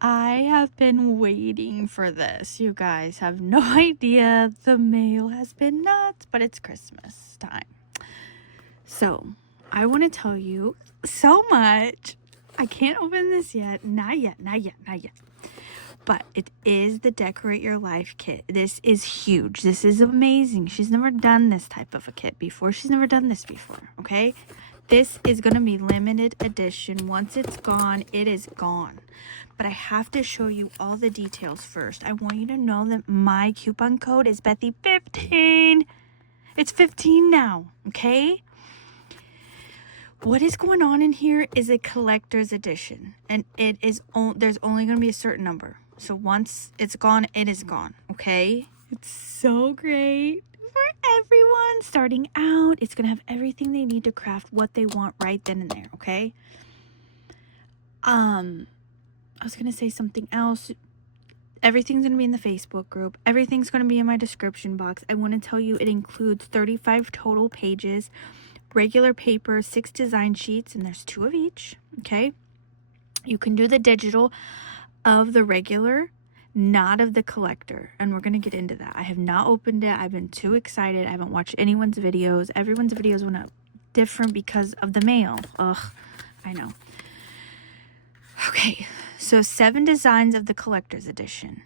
I have been waiting for this. You guys have no idea. The mail has been nuts, but it's Christmas time. So, I want to tell you so much. I can't open this yet. Not yet. But it is the Decorate Your Life kit. This is huge. This is amazing. She's never done this type of a kit before. She's never done this before, okay? This is going to be limited edition. Once it's gone, it is gone. But I have to show you all the details first. I want you to know that my coupon code is Bethy15. It's 15 now, okay? What is going on in here is a collector's edition, and it is there's only going to be a certain number. So once it's gone, it is gone, okay? It's so great for everyone starting out. It's going to have everything they need to craft what they want right then and there, okay? I was going to say something else. Everything's going to be in the Facebook group. Everything's going to be in my description box. I want to tell you it includes 35 total pages, regular paper, 6 design sheets, and there's 2 of each, okay? You can do the digital of the regular, not of the collector, and we're going to get into that. I have not opened it. I've been too excited. I haven't watched anyone's videos. Everyone's videos went up different because of the mail. Ugh, I know. Okay, so 7 designs of the collector's edition.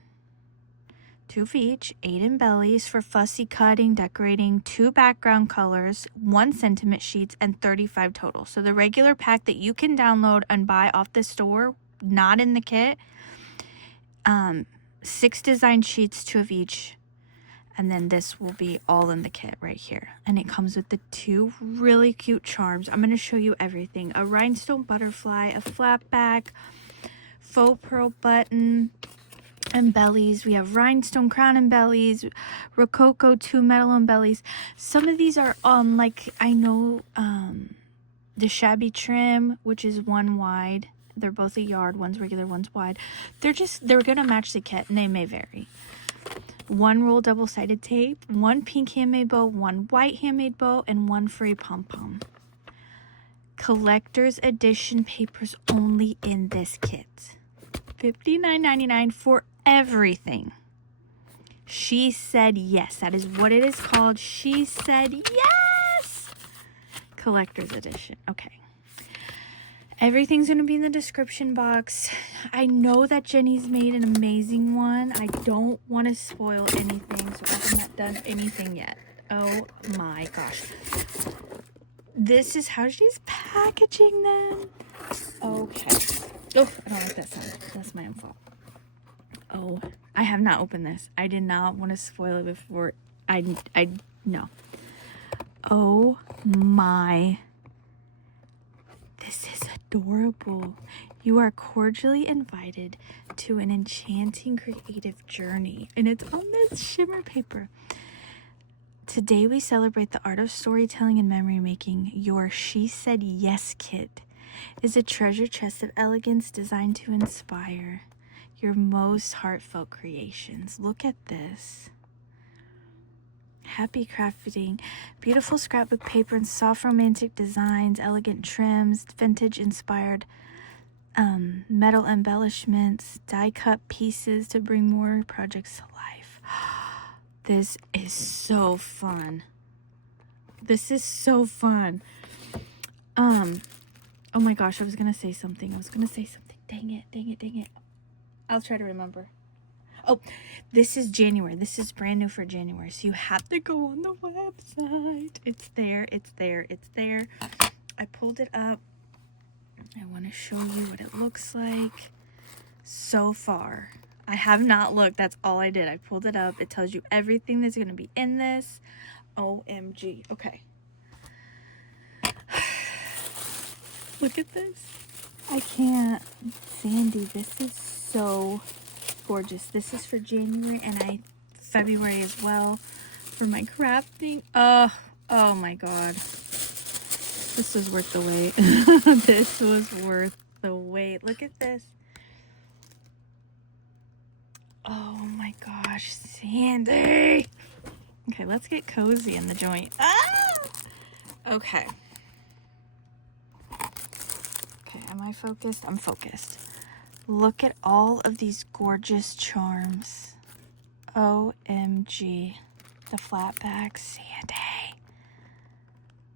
2 of each, 8 embellish for fussy cutting, decorating, 2 background colors, 1 sentiment sheets, and 35 total. So the regular pack that you can download and buy off the store, not in the kit, 6 design sheets, 2 of each, and then this will be all in the kit right here. And it comes with the 2 really cute charms. I'm going to show you everything. A rhinestone butterfly, a flat back, faux pearl button, embellies. We have rhinestone crown embellies, rococo 2 metal embellies. Some of these are like I know the shabby trim, which is 1 wide. They're both a yard. One's regular, one's wide. They're gonna match the kit, and they may vary. 1 roll double-sided tape, 1 pink handmade bow, 1 white handmade bow, and 1 free pom-pom. Collector's edition papers only in this kit. $59.99 for everything. She said yes. That is what it is called. She said yes. Collector's edition. Okay. Everything's going to be in the description box. I know that Jenny's made an amazing one. I don't want to spoil anything, so I have not done anything yet. Oh my gosh. This is how she's packaging them. Okay. Oh, I don't like that sound. That's my own fault. Oh, I have not opened this. I did not want to spoil it before. No. Oh my. This is adorable. You are cordially invited to an enchanting creative journey. And it's on this shimmer paper. Today we celebrate the art of storytelling and memory making. Your She Said Yes kit is a treasure chest of elegance designed to inspire your most heartfelt creations. Look at this. Happy crafting, beautiful scrapbook paper and soft romantic designs, elegant trims, vintage inspired metal embellishments, die cut pieces to bring more projects to life. This is so fun. This is so fun. Oh my gosh, I was gonna say something. Dang it. I'll try to remember. Oh, this is January. This is brand new for January. So you have to go on the website. It's there. I pulled it up. I want to show you what it looks like so far. I have not looked. That's all I did. I pulled it up. It tells you everything that's going to be in this. OMG. Okay. Look at this. I can't. Sandy, this is so gorgeous. This is for January and February as well for my crafting. Oh my god. This was worth the wait. This was worth the wait. Look at this. Oh my gosh, Sandy. Okay, let's get cozy in the joint. Ah! Okay. Okay, am I focused? I'm focused. Look at all of these gorgeous charms. OMG. The flat back Sandy.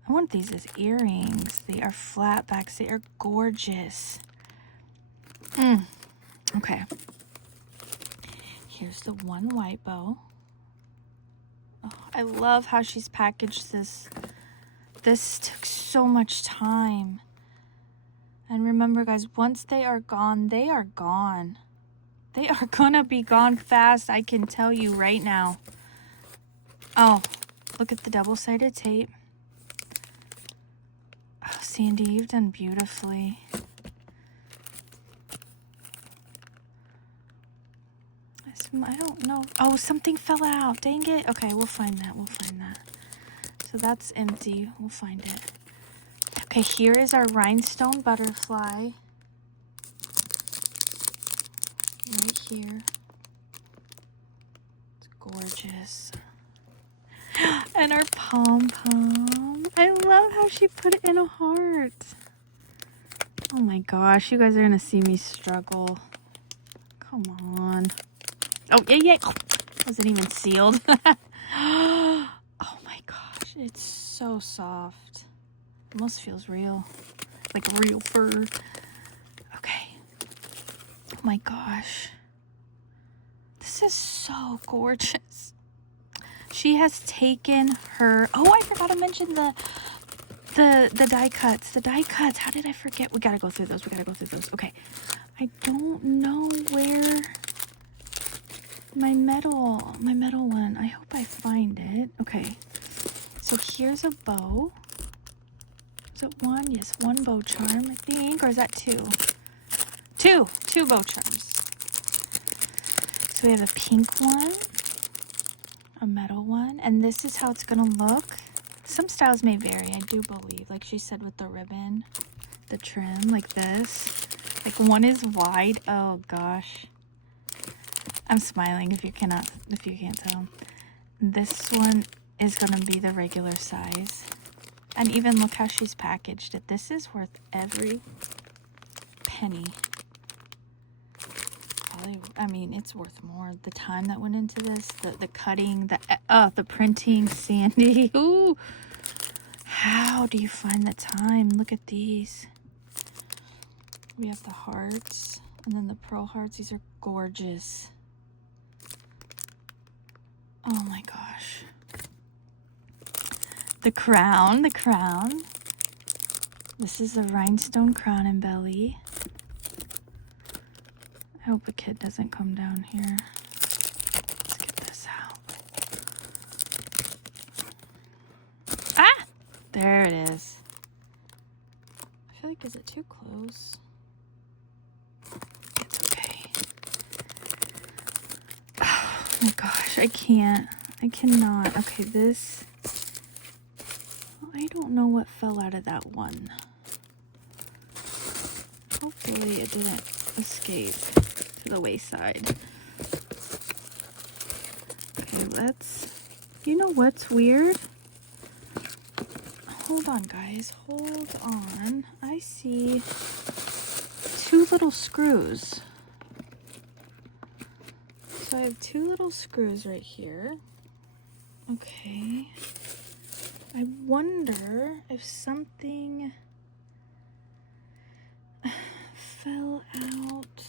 I want these as earrings. They are flat backs. They are gorgeous. Okay. Here's the one white bow. Oh, I love how she's packaged this. This took so much time. And remember, guys, once they are gone, they are gone. They are gonna be gone fast, I can tell you right now. Oh, look at the double-sided tape. Oh, Sandy, you've done beautifully. I don't know. Oh, something fell out. Dang it. Okay, we'll find that. We'll find that. So that's empty. We'll find it. Okay, here is our rhinestone butterfly. Right here. It's gorgeous. And our pom-pom. I love how she put it in a heart. Oh my gosh, you guys are gonna see me struggle. Come on. Oh, yeah. Oh, wasn't even sealed. Oh my gosh, it's so soft. Almost feels real. Like real fur. Okay. Oh my gosh. This is so gorgeous. She has taken her... Oh, I forgot to mention the die cuts. The die cuts. How did I forget? We gotta go through those. Okay. I don't know where... My metal one. I hope I find it. Okay. So here's a bow. Is it one? Yes, one bow charm, I think. Or is that two? Two bow charms. So we have a pink one, a metal one, and this is how it's gonna look. Some styles may vary, I do believe. Like she said with the ribbon, the trim, like this. Like one is wide. Oh gosh. I'm smiling if you can't tell. This one is gonna be the regular size. And even look how she's packaged it. This is worth every penny. Probably, I mean, it's worth more. The time that went into this, the cutting, the printing, Sandy. Ooh. How do you find the time? Look at these. We have the hearts and then the pearl hearts. These are gorgeous. Oh my gosh. The crown. This is the rhinestone crown and belly. I hope a kid doesn't come down here. Let's get this out. Ah! There it is. I feel like, is it too close? It's okay. Oh my gosh, I cannot. Okay, this... I don't know what fell out of that one. Hopefully it didn't escape to the wayside. Okay, you know what's weird? Hold on, guys. Hold on. I see two little screws. So I have two little screws right here. Okay. I wonder if something fell out.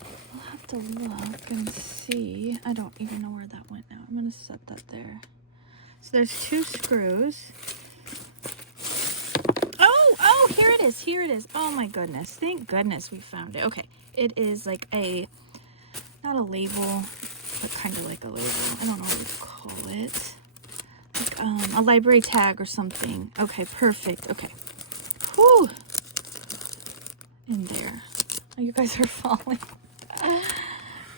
I'll have to look and see. I don't even know where that went now. I'm going to set that there. So there's two screws. Oh, here it is. Here it is. Oh my goodness. Thank goodness we found it. Okay. It is like not a label, but kind of like a label. I don't know what to call it. A library tag or something. Okay, perfect. Okay. Whew. In there. Oh, you guys are falling.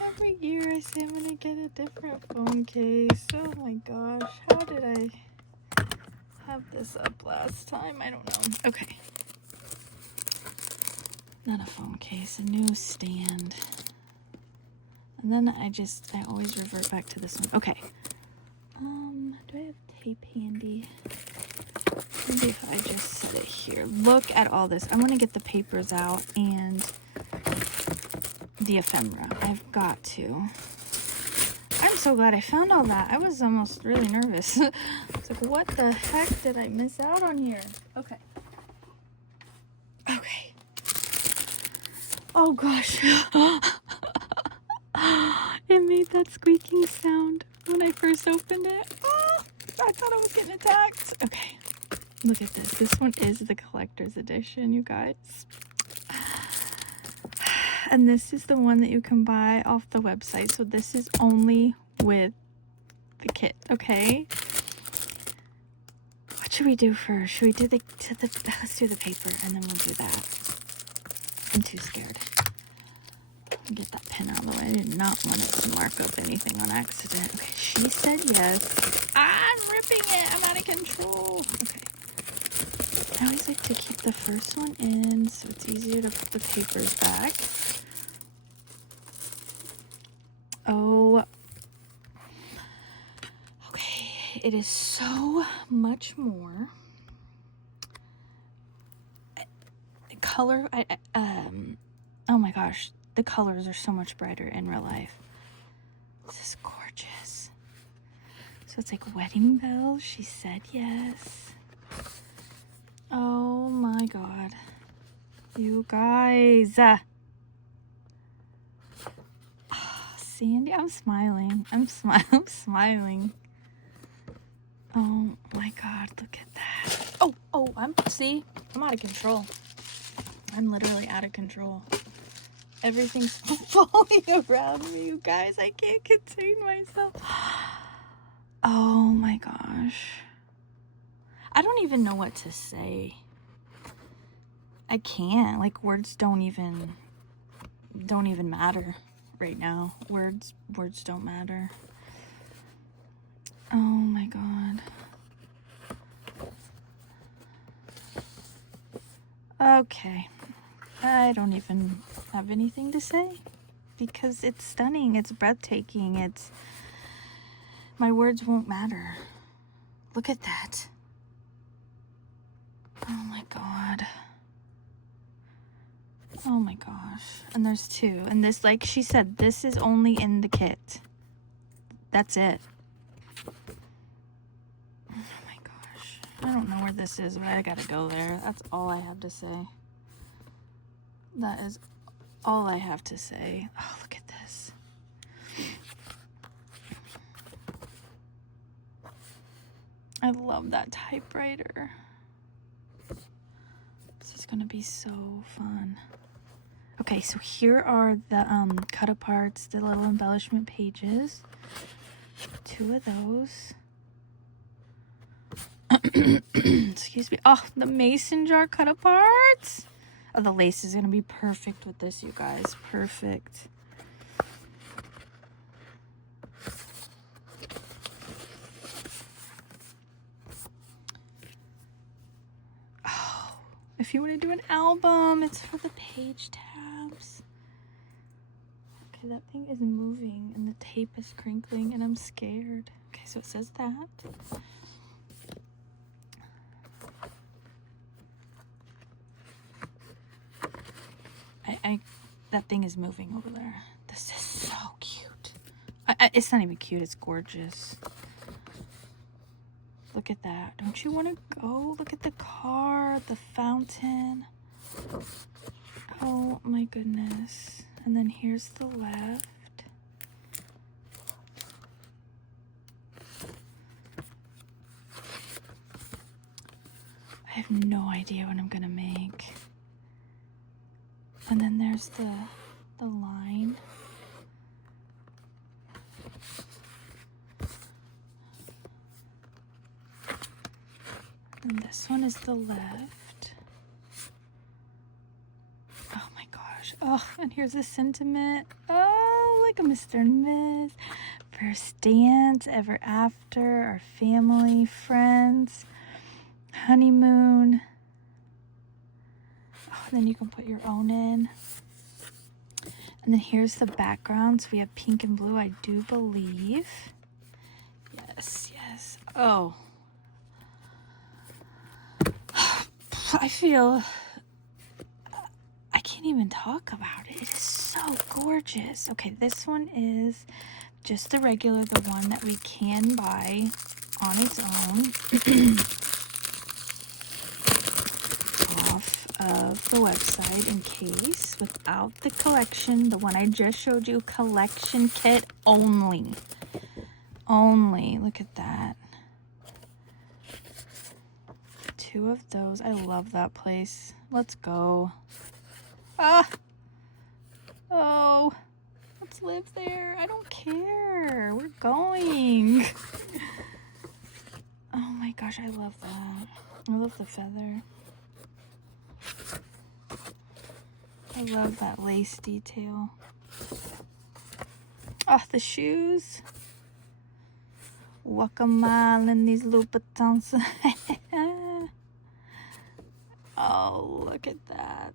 Every year I say I'm going to get a different phone case. Oh my gosh. How did I have this up last time? I don't know. Okay. Not a phone case. A new stand. And then I always revert back to this one. Okay. Do I have tape handy? Maybe if I just set it here. Look at all this. I'm going to get the papers out and the ephemera. I've got to. I'm so glad I found all that. I was almost really nervous. It's like, what the heck did I miss out on here? Okay. Okay. Oh gosh. It made that squeaking sound when I first opened it. Oh, I thought I was getting attacked. Okay. Look at this. This one is the collector's edition, you guys. And this is the one that you can buy off the website. So this is only with the kit, okay? What should we do first? Should we do let's do the paper and then we'll do that. I'm too scared. Get that pen out of the way. I did not want it to mark up anything on accident. Okay, she said yes. I'm ripping it. I'm out of control. Okay. I always like to keep the first one in so it's easier to put the papers back. Oh, okay, it is so much more color. Oh my gosh, the colors are so much brighter in real life. This is gorgeous. So it's like wedding bells. She said yes. Oh my god, you guys. Sandy, I'm smiling. I'm smiling. Oh my god, look at that. Oh, I'm out of control. I'm literally out of control. Everything's falling around me, you guys. I can't contain myself. Oh my gosh. I don't even know what to say. I can't. Like, words don't even matter. Right now, words don't matter. Oh my god. Okay, I don't even have anything to say because it's stunning, it's breathtaking, my words won't matter. Look at that. Oh my god. Oh my gosh. And there's two. And this, like she said, this is only in the kit. That's it. Oh my gosh. I don't know where this is, but I gotta go there. That's all I have to say. That is all I have to say. Oh, look at this. I love that typewriter. This is gonna be so fun. Okay, so here are the cut aparts, the little embellishment pages. 2 of those. Excuse me. Oh, the mason jar cut aparts. Oh, the lace is gonna be perfect with this, you guys. Perfect. Oh, if you want to do an album, it's for the page tabs. Okay, that thing is moving and the tape is crinkling and I'm scared. Okay, so it says that. That thing is moving over there. This is so cute. It's not even cute, it's gorgeous. Look at that. Don't you want to go? Look at the car, the fountain. Oh my goodness. And then here's the left. I have no idea what I'm gonna make. And then there's the line. And this one is the left. Oh my gosh. Oh, and here's a sentiment. Oh, like a Mr. and Miss. First dance, ever after, our family, friends, honeymoon. Oh, and then you can put your own in. And then here's the backgrounds. We have pink and blue, I do believe. Yes, yes. Oh. I feel, I can't can't even talk about it. It is so gorgeous. Okay, this one is just the regular, the one that we can buy on its own off of the website in case, without the collection, the one I just showed you, collection kit only. Only, look at that. 2 of those. I love that place. Let's go. Ah! Oh, let's live there. I don't care. We're going. Oh my gosh, I love that. I love the feather. I love that lace detail. Oh, the shoes. Walk a mile in these Louboutins. Oh, look at that.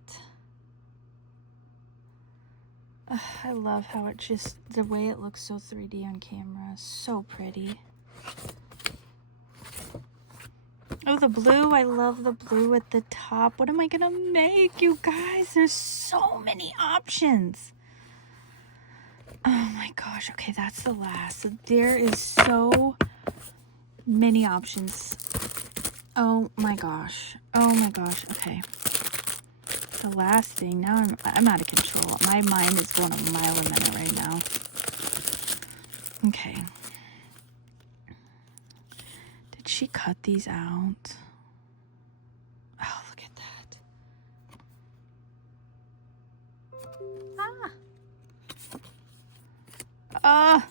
I love how it just, the way it looks so 3D on camera. So pretty. Oh, the blue. I love the blue at the top. What am I gonna make, you guys? There's so many options. Oh my gosh. Okay, that's the last. So there is so many options. Oh my gosh. Oh my gosh. Okay. The last thing. Now I'm out of control. My mind is going a mile a minute right now. Okay. Did she cut these out? Oh, look at that. Ah.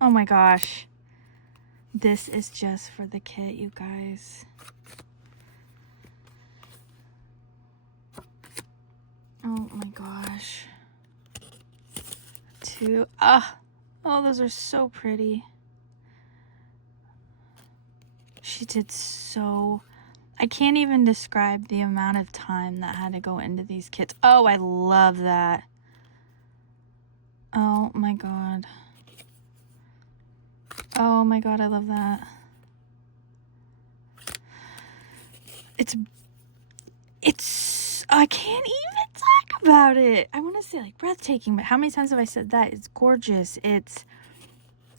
Oh my gosh. This is just for the kit, you guys. Oh my gosh. 2. Oh, those are so pretty. She did so... I can't even describe the amount of time that had to go into these kits. Oh, I love that. Oh my god. Oh my god, I love that. It's I can't even talk about it. I want to say like breathtaking, but how many times have I said that? It's gorgeous.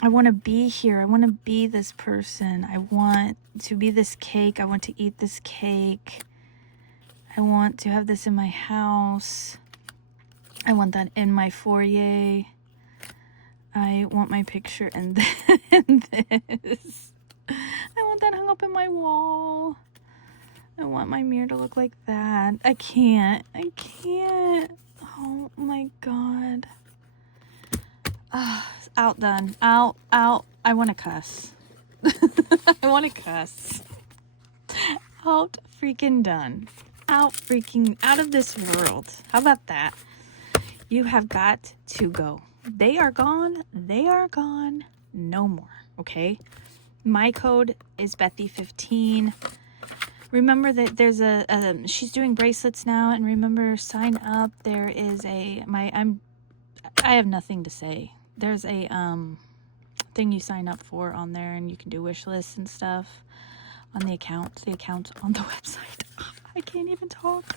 I want to be here. I want to be this person. I want to be this cake. I want to eat this cake. I want to have this in my house. I want that in my foyer. I want my in in this. I want that hung up in my wall. I want my mirror to look like that. I can't. Oh my god. Outdone. Out. I want to cuss. I want to cuss. Out freaking done. Out of this world. How about that? You have got to go. They are gone. No more. Okay? My code is Bethy15. Remember that there's she's doing bracelets now, and remember, sign up. There is I have nothing to say. There's a thing you sign up for on there, and you can do wish lists and stuff on the account on the website. I can't even talk.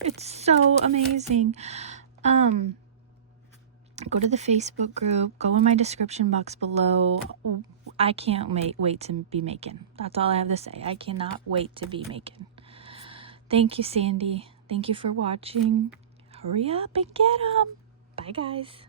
It's so amazing. Go to the Facebook group, go in my description box below. I can't wait to be making. That's all I have to say. I cannot wait to be making. Thank you, Sandy. Thank you for watching. Hurry up and get them. Bye, guys.